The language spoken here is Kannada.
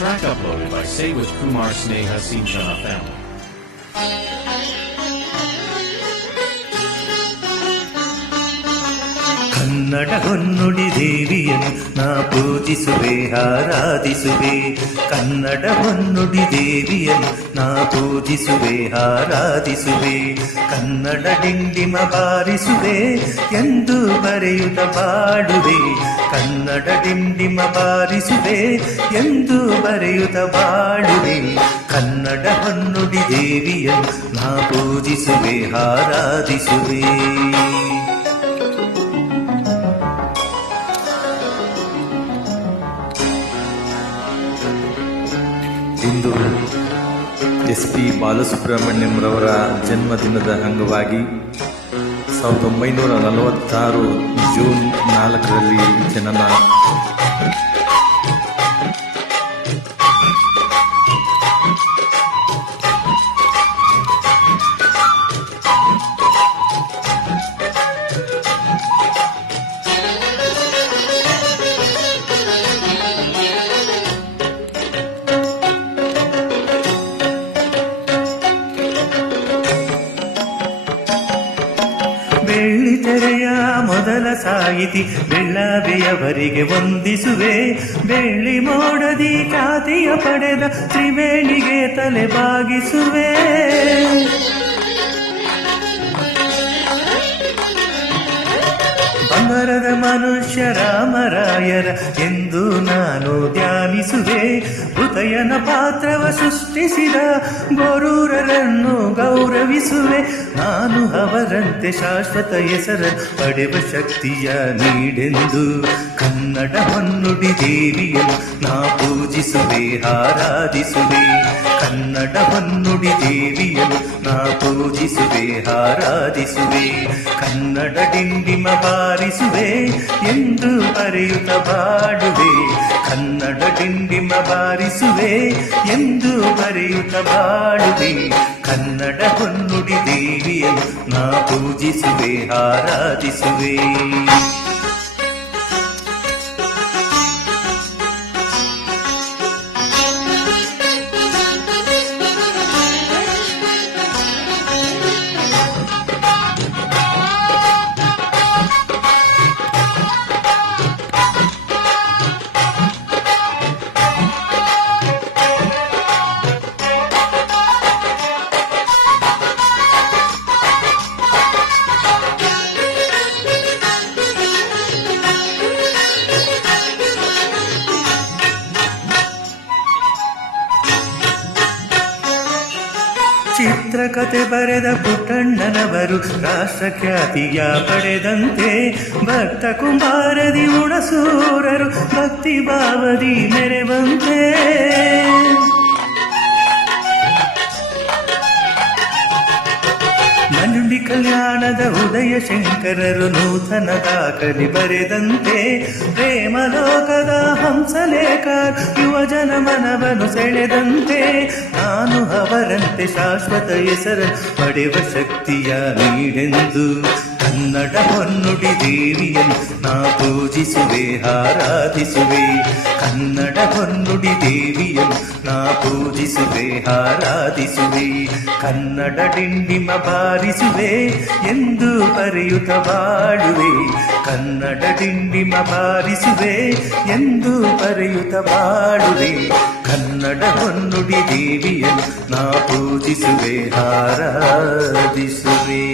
Track uploaded by Say with Kumar Sneha Sinchana family. Kannada ಹೊನ್ನುಡಿ ದೇವಿಯನ್ನು ನಾ ಪೂಜಿಸುವೆ ಆರಾಧಿಸುವೆ. ಕನ್ನಡ ಹೊನ್ನುಡಿ ದೇವಿಯನ್ನು ನಾ ಪೂಜಿಸುವೆ ಆರಾಧಿಸುವೆ. ಕನ್ನಡ ಡಿಂಡಿಮ ಬಾರಿಸುವೆ ಎಂದು ಬರೆಯುತ್ತ ಬಾಡುವೆ. ಕನ್ನಡ ಡಿಂಡಿಮ ಬಾರಿಸುವೆ ಎಂದು ಬರೆಯುತ್ತ ಬಾಡುವೆ. ಕನ್ನಡ ಹೊನ್ನುಡಿ ದೇವಿಯನ್ನು ನಾ ಪೂಜಿಸುವೆ ಆರಾಧಿಸುವೆ. ಇಂದು SP ಬಾಲಸುಬ್ರಹ್ಮಣ್ಯಂ ರವರ ಜನ್ಮದಿನದ ಅಂಗವಾಗಿ 1946 ಜೂನ್ 4ರಲ್ಲಿ ಜನನ. ಬೆಳ್ಳಿತೆರೆಯ ಮೊದಲ ಸಾಹಿತಿ ಬೆಳ್ಳಾವೆಯವರಿಗೆ ವಂದಿಸುವೆ. ಬೆಳ್ಳಿ ಮೋಡದಿ ಖ್ಯಾತಿಯ ಪಡೆದ ತ್ರಿವೇಣಿಗೆ ತಲೆ ಬಾಗಿಸುವೆ. ಬಂಗಾರದ ಮನುಷ್ಯ ರಾಮರಾಯರ ಎಂದು ನಾನು ಧ್ಯಾನಿಸುವೆ. ಹೃದಯನ ಪಾತ್ರವ ಸೃಷ್ಟಿಸಿದ ಗೊರೂರರನ್ನು ಗೌರವಿಸುವೆ. ನಾನು ಅವರಂತೆ ಶಾಶ್ವತ ಹೆಸರ ಪಡೆವ ಶಕ್ತಿಯ ನೀಡೆಂದು ಕನ್ನಡ ಹೊನ್ನುಡಿ ದೇವಿಯನ್ನು ನಾ ಪೂಜಿಸುವೆ ಆರಾಧಿಸುವೆ. ಕನ್ನಡ ಹೊನ್ನುಡಿ ದೇವಿಯನ್ನು ನಾ ಪೂಜಿಸುವೆ ಆರಾಧಿಸುವೆ. ಕನ್ನಡ ಡಿಂಡಿಮ ಬಾರಿಸುವೆ ಎಂದು ಬರೆಯುತ್ತ ಬಾಡುವೆ. ಕನ್ನಡ ಡಿಂಡಿಮ ಬಾರಿಸುವೆ ಎಂದು ಬರೆಯುತ್ತ ಬಾಡುವೆ. ಕನ್ನಡ ಹೊನ್ನುಡಿ ದೇವಿಯನ್ನು ನಾ ಪೂಜಿಸುವೆ ಆರಾಧಿಸುವೆ. ಚಿತ್ರಕಥೆ ಬರೆದ ಪುಟ್ಟಣ್ಣನವರು ರಾಷ್ಟ್ರಖ್ಯಾತಿಯ ಪಡೆದಂತೆ ಭಕ್ತ ಕುಂಬಾರದಿ ಹುಣಸೂರರು ಭಕ್ತಿ ಭಾವದಿ ಮೆರೆವಂತೆ. ನಂಜುಂಡಿ ಕಲ್ಯಾಣದ ಉದಯ ಶಂಕರರು ನೂತನ ದಾಖಲೆ ಬರೆದಂತೆ ಪ್ರೇಮಲೋಕದ ಹಂಸಲೇಖ ಯುವಜನ ಮನವನ್ನು ಸೆಳೆದಂತೆ ನಾನು ಅವರಂತೆ ಶಾಶ್ವತ ಹೆಸರ ಪಡೆವ ಶಕ್ತಿಯ ನೀಡೆಂದು ಕನ್ನಡ ಹೊನ್ನುಡಿ ದೇವಿಯನ್ನು ನಾ ಪೂಜಿಸುವೆ ಆರಾಧಿಸುವೆ. ಕನ್ನಡ ಹೊನ್ನುಡಿ ದೇವಿಯನ್ನು ನಾ ಪೂಜಿಸುವೆ ಆರಾಧಿಸುವೆ. ಕನ್ನಡ ಡಿಂಡಿಮ ಬಾರಿಸುವೆ ಎಂದು ಬರೆಯುತ್ತ ಬಾಡುವೆ. ಕನ್ನಡ ಡಿಂಡಿಮ ಬಾರಿಸುವೆ ಎಂದು ಬರೆಯುತ್ತ ಬಾಡುವೆ. ಕನ್ನಡ ಹೊನ್ನುಡಿ ದೇವಿಯನ್ನು ನಾ ಪೂಜಿಸುವೆ ಆರಾಧಿಸುವೆ.